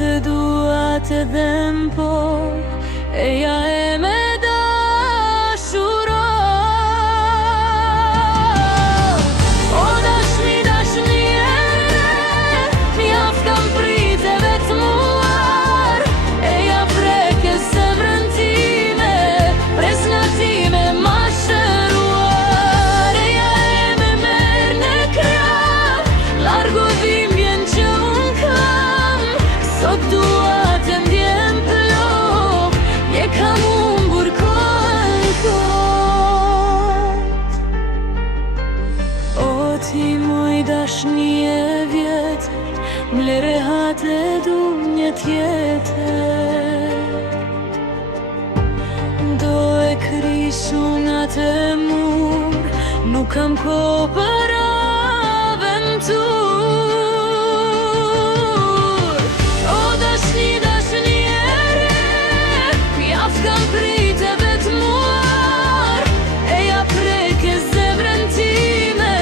të dua të dhem, po eja e me dashuro. O dashni, dashni e mjaft kam prite vetmuar, eja preke zemrën time, presna time ma shëruar. Eja e me merr në krah, largo dhimbjen që unë kam, sot dua të ndjem plot, je kam humbur kohën kot. O ti moj dashni e vjetër, m'le rehat e du një tjetër. Do e krishu nga të mur, nuk kam kohë për aventur. O dashni, dashni e re, mjaft kam prite vetmuar, eja preke zemrën time,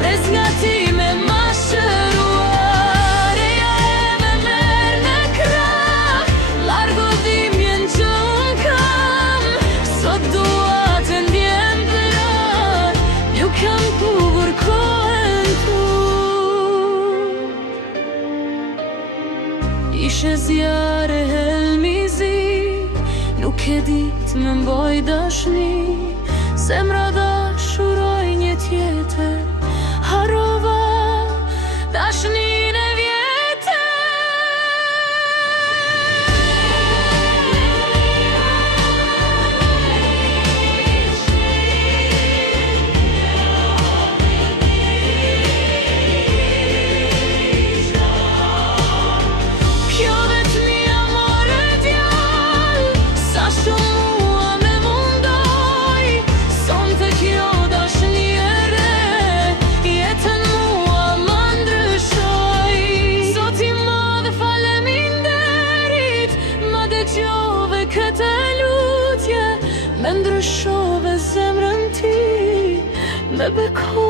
pres nga time ma shëruar. Eja e me merr në krah, largo dhimbjen që unë kam, sot dua të ndjem plot, ju kam humbur kohën kot. Ishe zjarë e helmizi, nuk e dit me mboj dashni, zemra dashuroj një tjetër, harova dashnin e vjetër. Kjo vetmi amore djall, sa shumë mua me mundoj, sonte kjo dashni e re, jetën mua ma ndryshoj. Zoti madhe faleminderit, ma dëgjove këtë lutje, me ndryshove zemrën ti, me beko